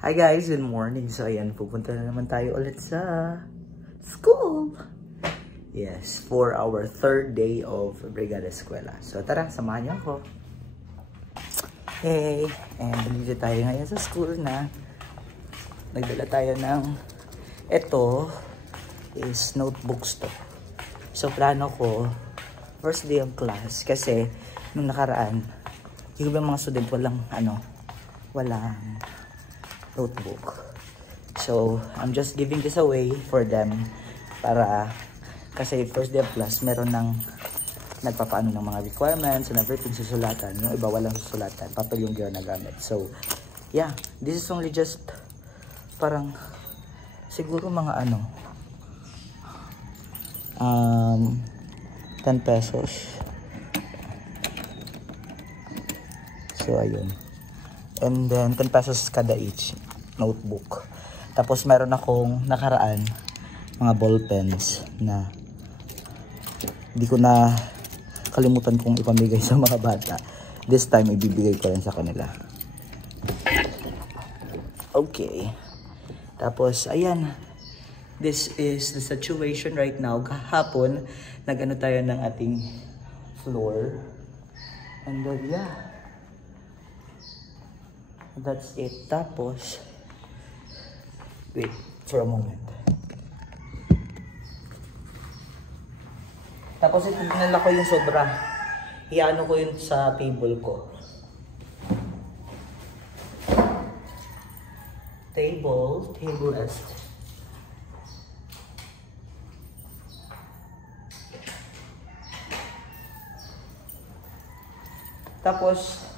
Hi guys, good morning. So ayan, pupunta na naman tayo ulit sa school. Yes, for our third day of Brigada Eskwela. So tara, samahan niyo ako. Hey, and dito tayo ngayon sa school na. Nagdala tayo ng, ito is notebooks to. So plano ko, first day of class, kasi nung nakaraan, yung mga student walang notebook. So, I'm just giving this away for them para, kasi first day of class, meron ng nagpapaano ng mga requirements and everything susulatan. Yung iba walang susulatan, papel yung ginagamit. So, yeah, this is only just parang siguro mga 10 pesos. So, ayun. And then, 10 pesos kada each notebook. Tapos, meron akong nakaraan mga ball pens na hindi ko na kalimutan kong ipamigay sa mga bata. This time, ibibigay ko rin sa kanila. Okay. Tapos, ayan. This is the situation right now. Kahapon, nag-ano tayo ng ating floor. And then, yeah. That's it. Tapos, wait for a moment. Tapos ito, dinala ko yung sobra. Iano ko yun sa table ko. Table rest. Tapos,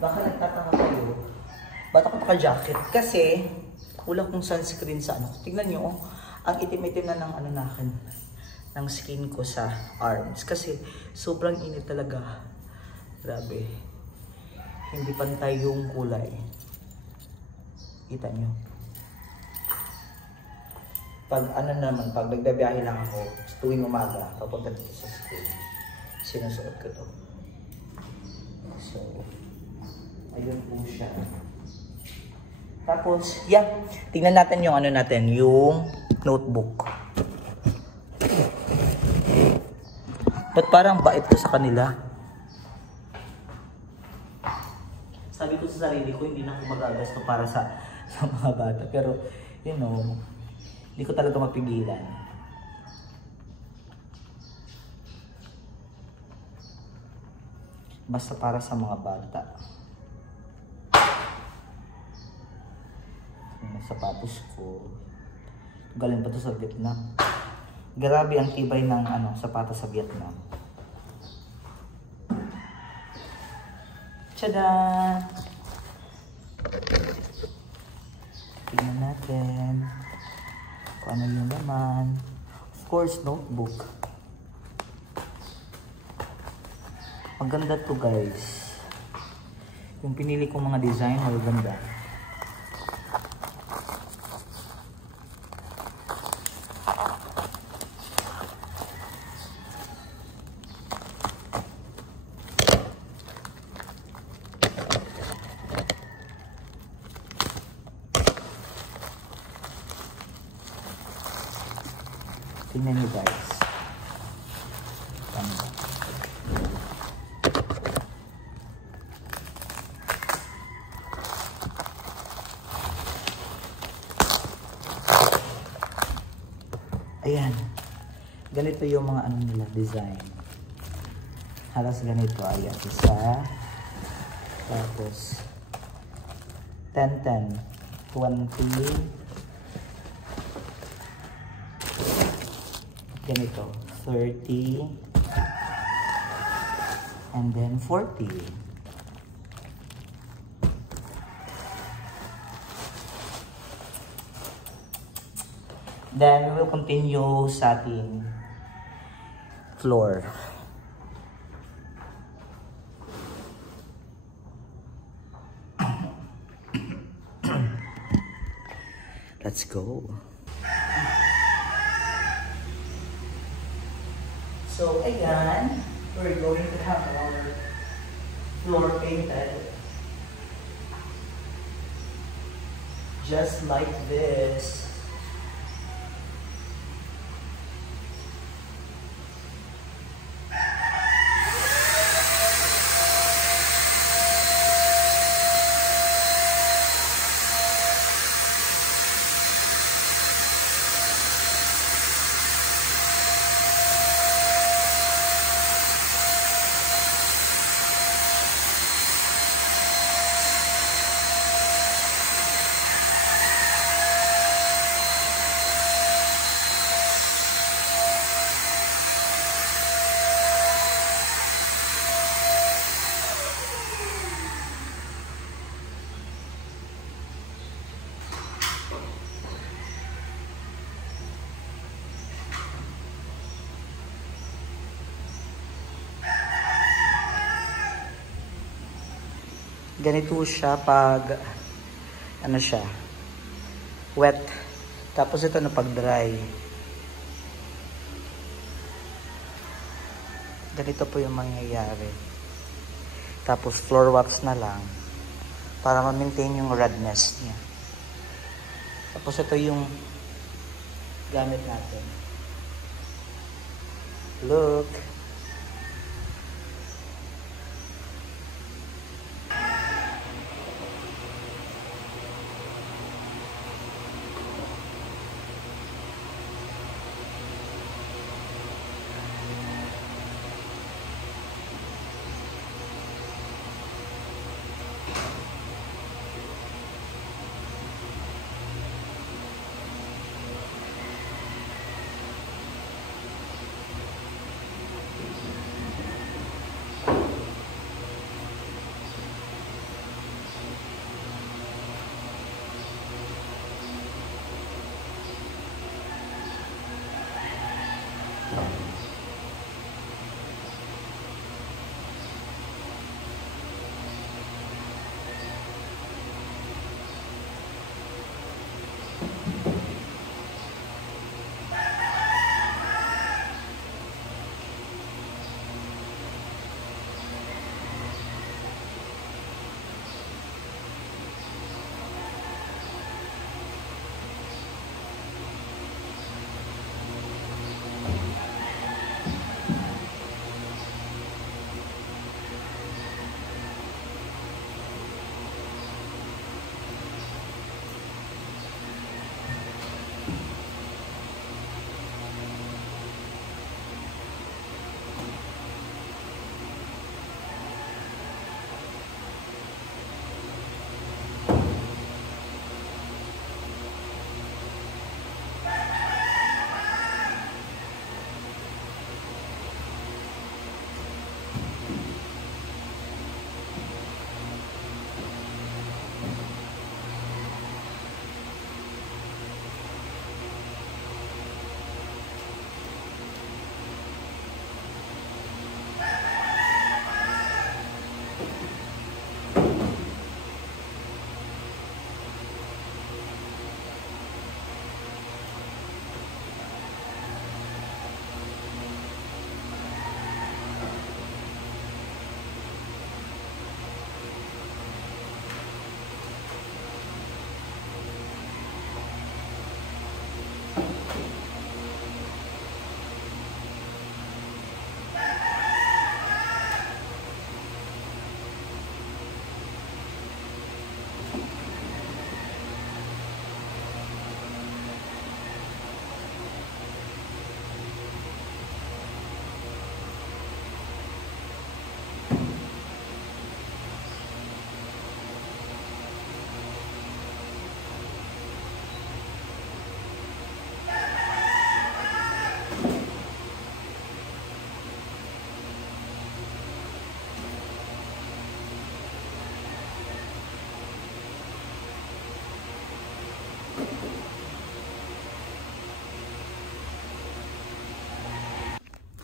baka nagtataka kayo, ba't ako naka-jacket? Kasi, kulang kong sunscreen sa Tignan nyo, ang itim-itim na ng ng skin ko sa arms. Kasi, sobrang init talaga. Grabe. Hindi pantay yung kulay. Kita nyo. Pag pag nagbabiyahe lang ako, tuwing umaga, papunta dito sa school, sinusuot ko to. So, ayun po siya. Tapos, yeah, tingnan natin yung yung notebook. Ba't parang bait ko sa kanila? Sabi ko sa sarili ko, hindi na ako magagasto para sa mga bata. Pero, you know, hindi ko talaga mapigilan. Basta para sa mga bata. Yung sapatos ko. Galing pa to sa Vietnam. Grabe ang tibay ng sapatos sa Vietnam. Tada! Tingnan natin kung ano yung laman. Of course, notebook. Maganda to guys. Yung pinili kong mga design, maganda. Tingnan nyo guys. Ayan. Ganito yung mga nila design. Halos ganito. Ayan. Isa. Tapos 10, 10, 20. Ganito, 30, and then 40. Then we will continue sa ating floor. Let's go. So again, we're going to have our floor painted. Just like this. Ganito siya pag, ano siya, wet. Tapos ito na pag dry. Ganito po yung mangyayari. Tapos floor wax na lang para ma-maintain yung redness niya. Tapos ito yung gamit natin. Look.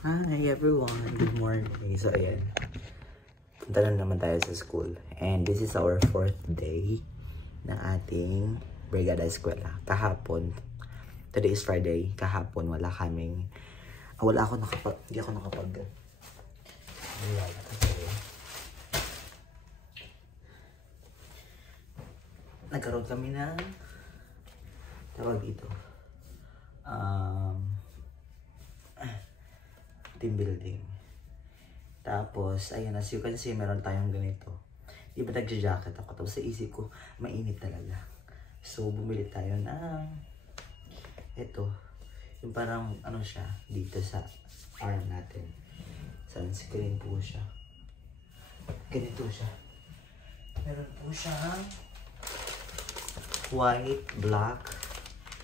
Hi everyone, good morning. So ayan, punta na naman tayo sa school. And this is our 4th day ng ating Brigada Eskwela. Kahapon, today is Friday, kahapon wala kaming, hindi ako nakapag nagkaroon kami ng tawag dito, team building. Tapos, ayun, as you can see, meron tayong ganito. Di ba nagja-jacket ako? Tapos sa isip ko, mainit talaga. So, bumili tayo ng ito. Yung parang, ano siya, dito sa arm natin. Sunscreen po siya. Ganito siya. Meron po siyang white, black.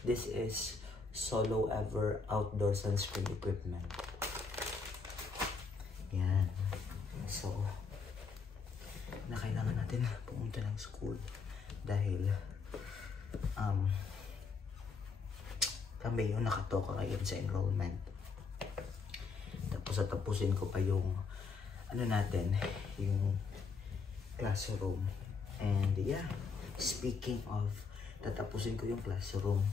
This is Solo Ever Outdoor Sunscreen Equipment. Yan. So, na kailangan natin pumunta ng school dahil kami yung nakatoka ngayon sa enrollment. Tapos tapusin ko pa yung ano natin, yung classroom. And yeah, speaking of, tatapusin ko yung classroom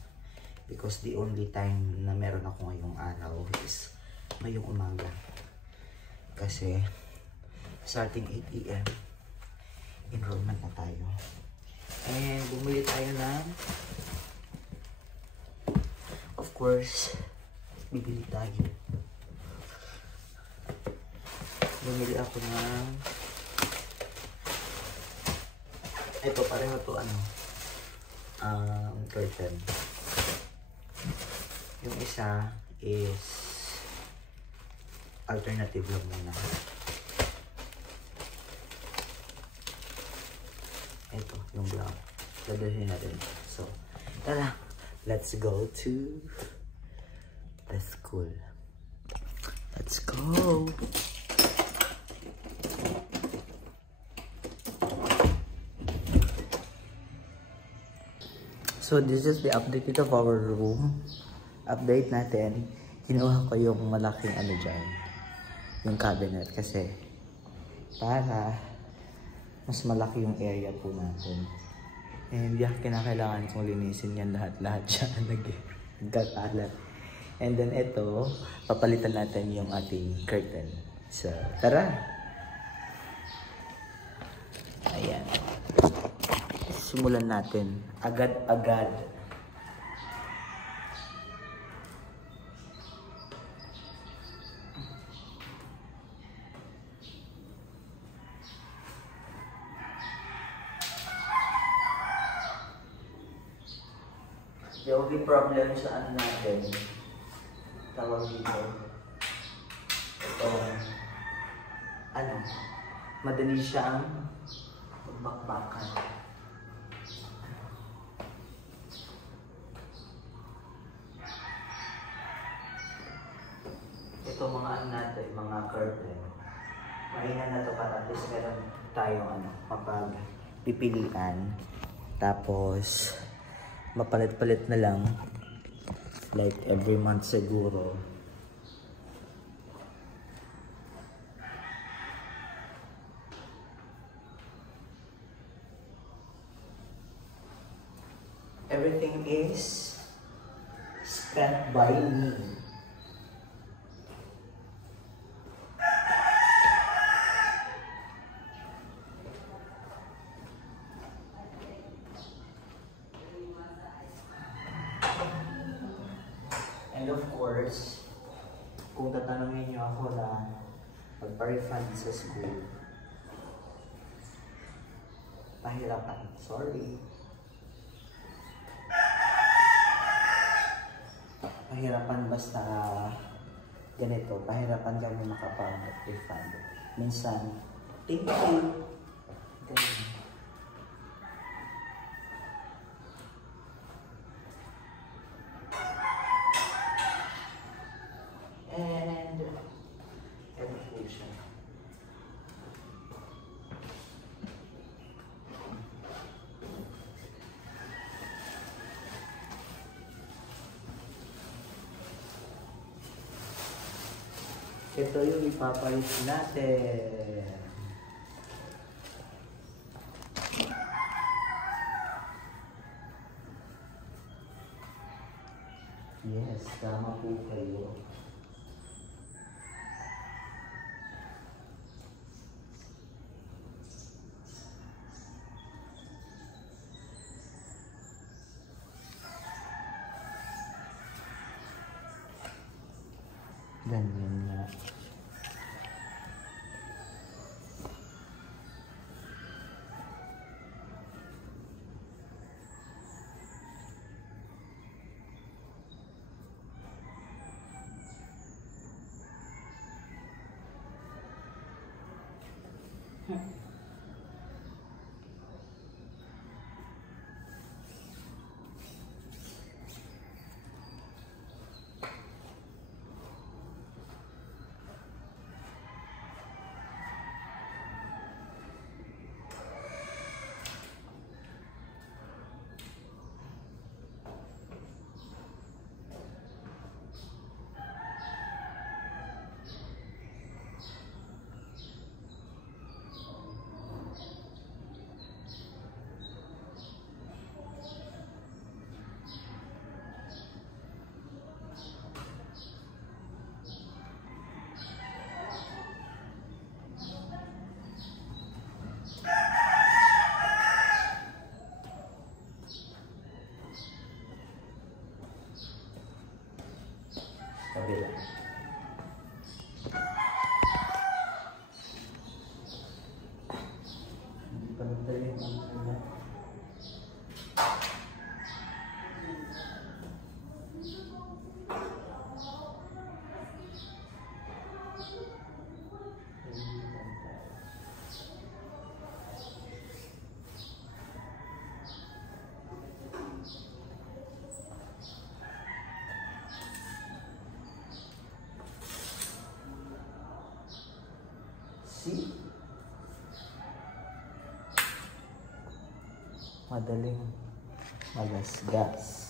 because the only time na meron ako ngayong araw is ngayong umaga. Kasi starting 8 AM, enrollment na tayo. And bumili tayo ng, of course, bibili tayo. Bumili ako ng, ito pareho to ano, curtain. Yung isa is alternative lang muna. Ito, yung brown. Dadalhin natin. So, tara, let's go to the school. Let's go! So, this is the update of our room. Update natin. Kinuha ko yung malaking ano dyan. Yung cabinet. Kasi, para mas malaki yung area po natin. And yeah, kinakailangan kong linisin yan lahat-lahat siya. Nagkakalat. And then ito, papalitan natin yung ating curtain. So, tara! Ayan. Simulan natin. Agad-agad. Yung only problem sa ano natin, tawag dito, ito, ano, madali siyang magbakbakan. Ito mga ano natin, mga curtain. Mahina na to para at least meron tayong ano, mapagpipilian. Tapos, mapalit-palit na lang. Like every month siguro. Everything is spent by me. And of course, kung tatanungin niyo ako na mag-refund sa school, pahirapan. Sorry. Pahirapan basta ganito. Pahirapan kami makapag-refund. Minsan, thank you. Ganun. And education. Ito yung ipapalit natin. Yes, tama po kayo. Ganyan nga. Kabila. Hindi pa nagtayo yung ano. See? Madaling magasgas.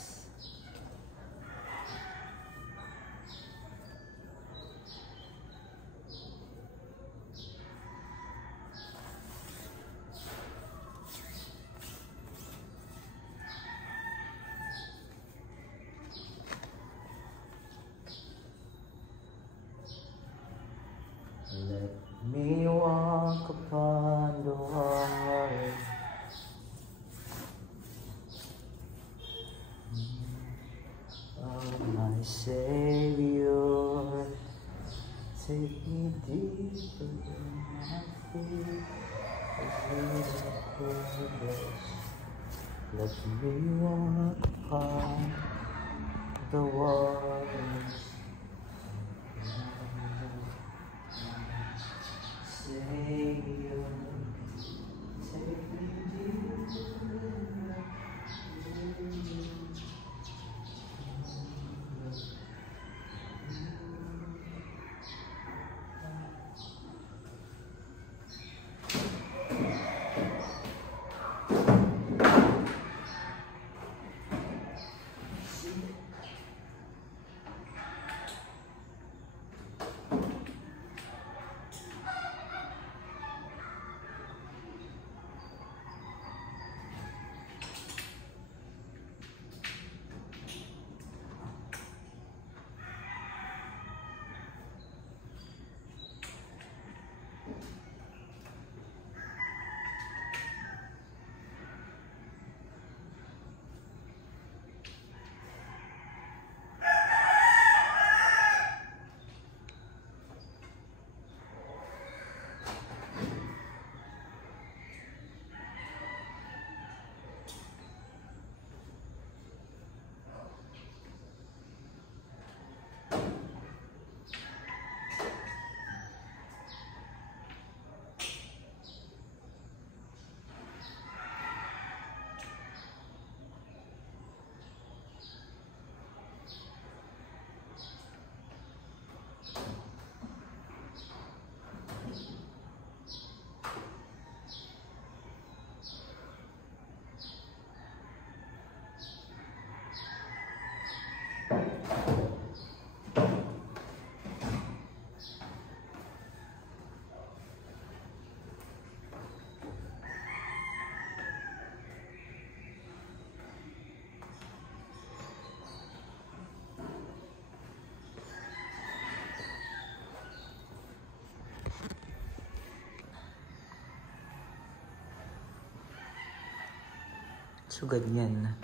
Let me walk upon the water. Oh, my Savior, take me deeper than my feet. Let me walk upon the waters. Savior, take me deeper. So, ganyan.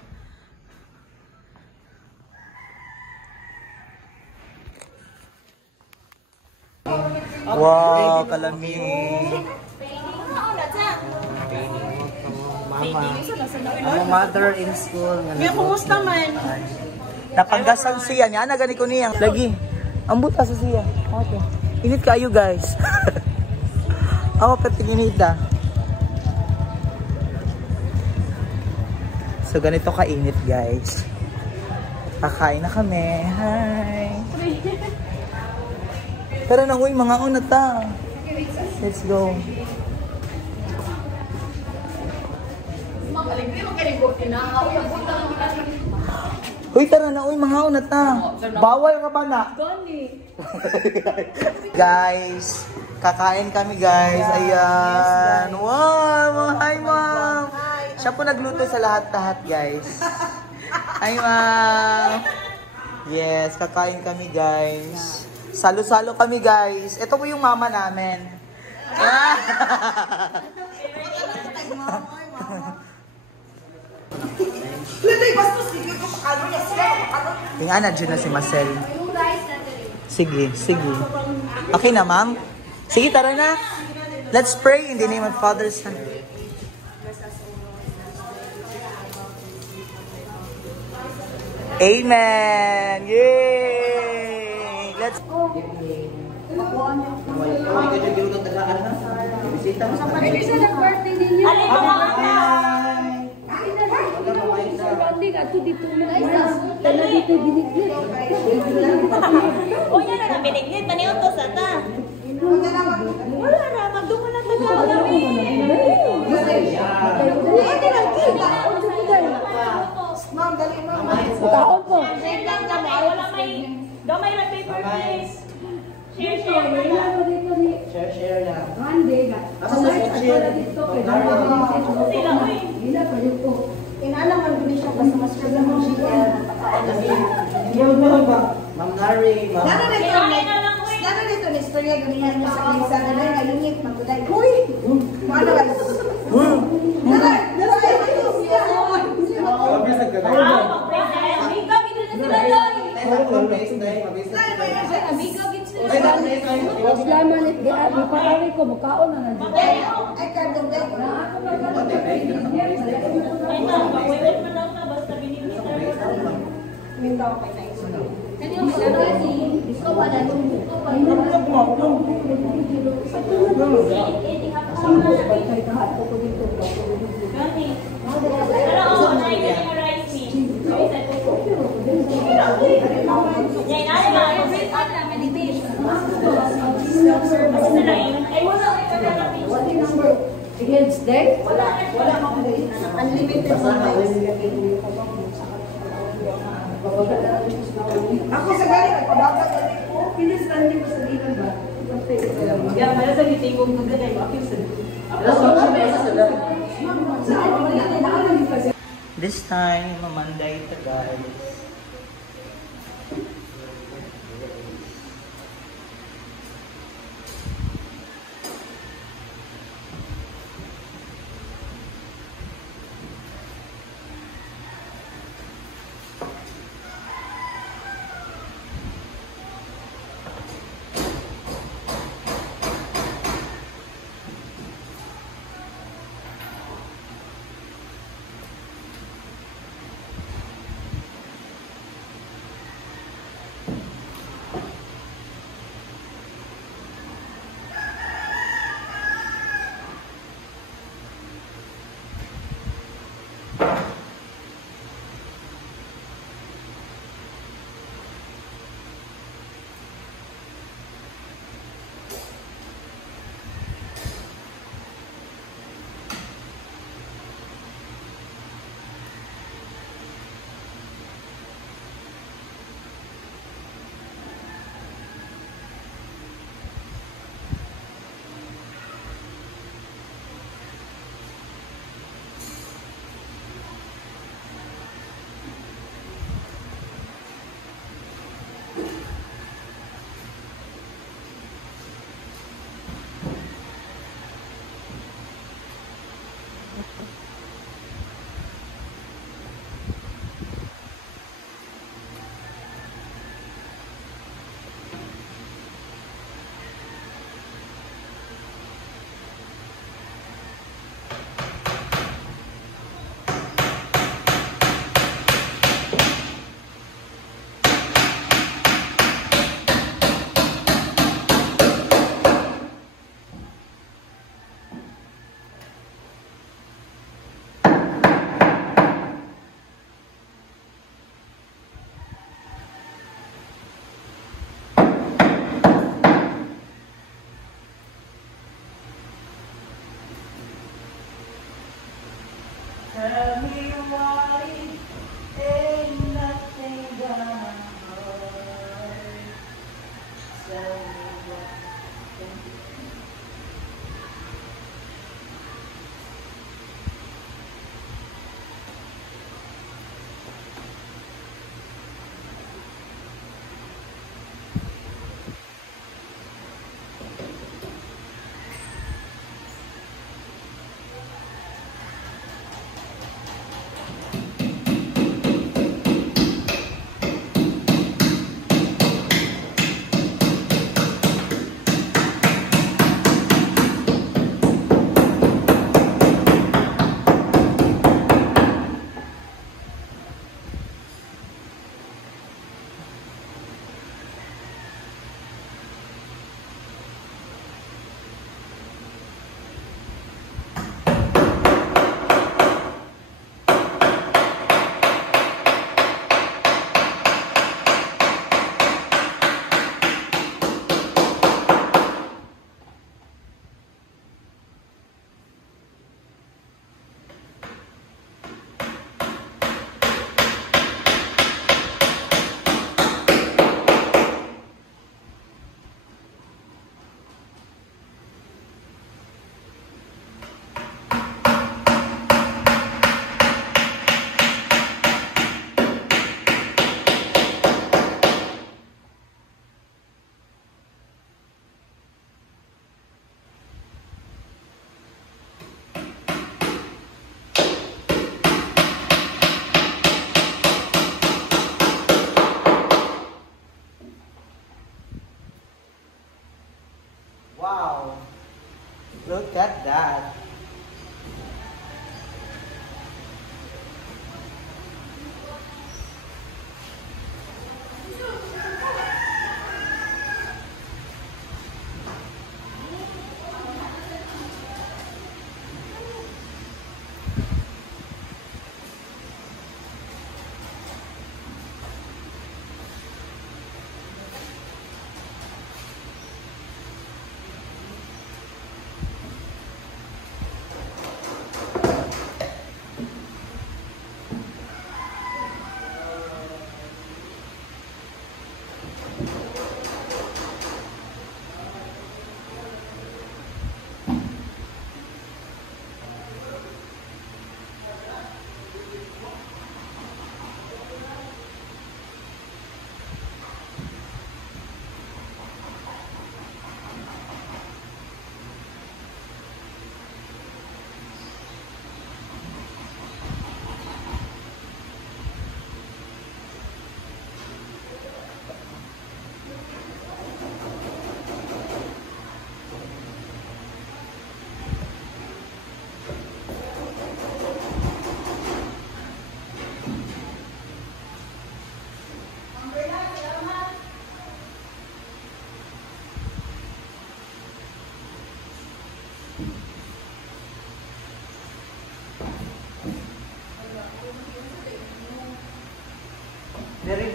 Wow, kalamig. Ang mother in school. Kaya kumusta man? Napagdasan siya niya. Ana, gani ko niya. Lagi. Ang buta sa siya. Okay. Init kayo, guys. Ako, pertiginita. So, ganito kainit, guys. Kakain na kami. Hi! Pero nang, uy, mga unat ta. Let's go. Uy, tara na, uy, mga unat ta. Bawal ka ba na? Guys, kakain kami, guys. Ayan. Wow, hi, ma'am. Siya po nagluto sa lahat-lahat, guys. Hi, ma'am. Yes, kakain kami, guys. Salo-salo kami, guys. Ito po yung mama namin. Tingnan na dyan na si Marcel. Sige, sige. Okay na, ma'am? Sige, tara na. Let's pray in the name of Father, Son. Amen! Yay! Let's go! O yan na biniglit, maniyon to sa ta. Wala na, magduko na taga. Ma'am, dali ma'am. Taon po. Wala may, gamay na paper please. Share, share. Share na. Sila, uy. Inaalam man ko siya basta mas kaya mo siya. Ma'am Nari, ma'am. Nana nito ni istorya ganyan mo sa kinsa na lang alingit magkuday. Uy! Ano ba? Nana, Paari ko, mukhaon na nandiyo. ay kardong day. Against day? Unlimited ako sa gali nagpabaga ko. Pinastandi mo sa dito ba? Yeah, para sa gitingog ng gaday, bakit sa This time, Mamanday Tagal.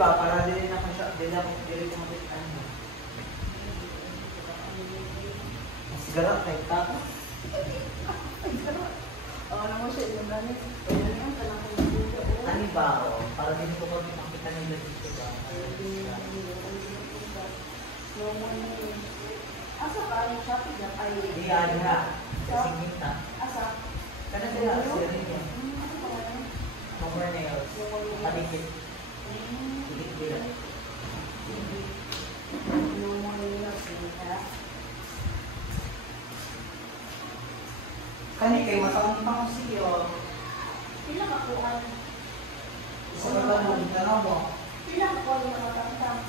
ba? Para din ako siya, din ako makita. Mas gara kay ka. Ano mo siya, yung dami. Ano ba? Para din ko makita nila dito ba? Asa ka? Yung shopping na tayo. Hindi ha. Kasi kita. Asa? Kanan nila, sila niya. More nails. Palikit. Palikit nila. Kani kay masakang pang siyo. Pila ka kuan? Isa ka ba mo tanaw mo? Pila ka kuan yung nakatangtang?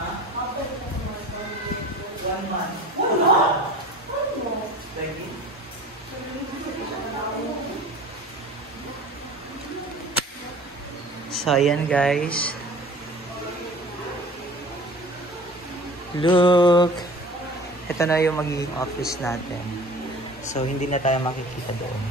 Ha? After ka sa mga story. 1 month. Wala! 20? So, ayan guys. Look! Ito na yung magiging office natin. So, hindi na tayo makikita doon.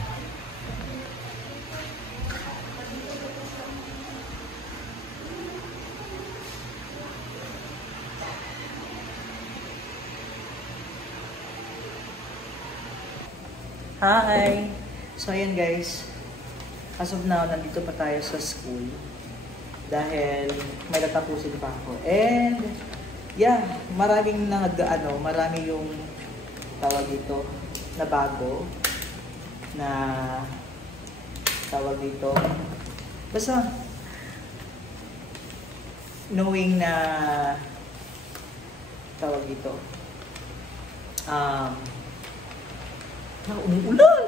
Hi! So, ayan guys. As of now, nandito pa tayo sa school. Dahil may tatapusin pa ako. And, yeah, marami yung tawag dito na bago. Na tawag dito. Basta, knowing na tawag dito. Umuulan!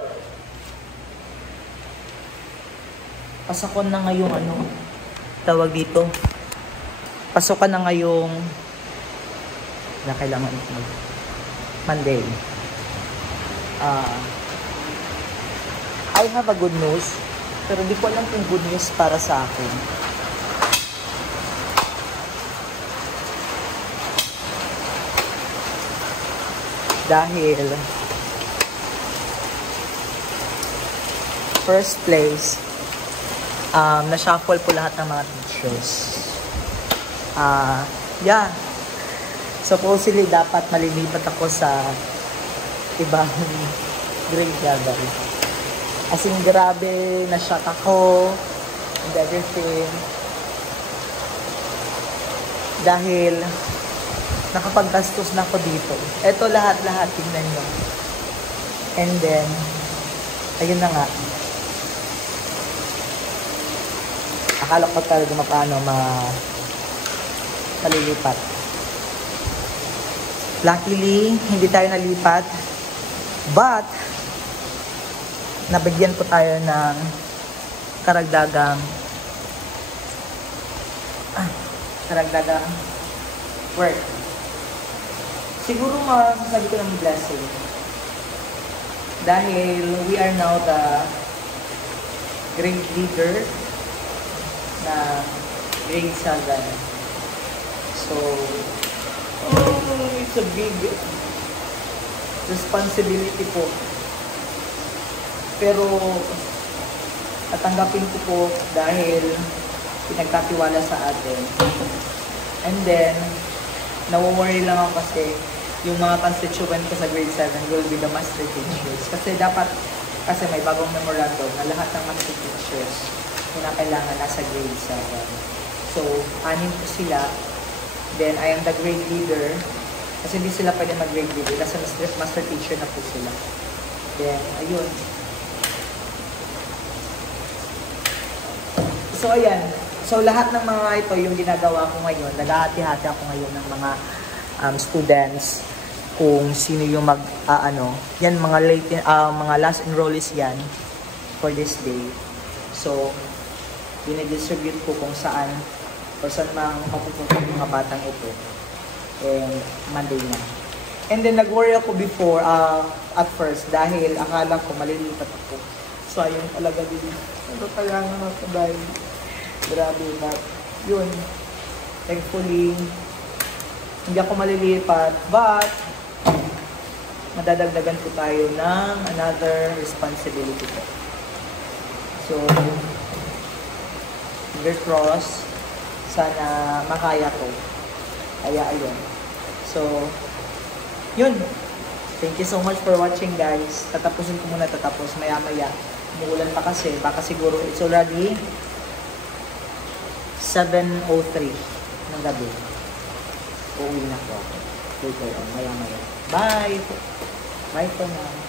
Pasakon na ngayong tawag dito. Pasokan na ngayong na kailangan Monday. I have a good news, pero di ko alam kung good news para sa akin. Dahil first place, na-shuffle po lahat ng mga teachers. Yeah. Supposedly, dapat malilipat ako sa ibang grade level. As in, grabe, na-shock ako and everything. Dahil, nakapaggastos na ako dito. Ito lahat-lahat, tingnan nyo. And then, ayun na nga. Akala ko talaga malilipat. Luckily, hindi tayo nalipat. But, nabigyan po tayo ng karagdagang work. Siguro masasabi ko ng blessing. Dahil we are now the grade leader na grade 7. So, it's a big responsibility po. Pero, tatanggapin ko po dahil pinagkatiwala sa atin. And then, nawo-worry lang ako kasi yung mga constituent ko sa grade 7 will be the master teachers. Kasi may bagong memorandum na lahat ng master teachers na kailangan nasa grade 7. So, 6 po sila. Then, I am the grade leader. Kasi hindi sila pwede mag-grade leader kasi master teacher na po sila. Then, ayun. So, ayan. So, lahat ng mga ito yung ginagawa ko ngayon. Naghahati-hati ako ngayon ng mga students kung sino yung yan, mga last enrollees yan for this day. So, dinidistribute ko kung saan mang mapupunta yung mga batang ito. And Monday na. And then nag-worry ako before, at first, dahil akala ko malilipat ako. So ayun talaga din. Ano kaya nga ako dahil grabe na. Yun. Thankfully, hindi ako malilipat. But, madadagdagan po tayo ng another responsibility po. So, fingers crossed. Sana makaya ko. Kaya ayun. So, yun. Thank you so much for watching, guys. Tatapusin ko muna tatapos. Maya-maya. Umuulan pa kasi. Baka siguro it's already 7:03 ng gabi. Uuwi na po ako. Later on. Maya-maya. Bye! Bye for now.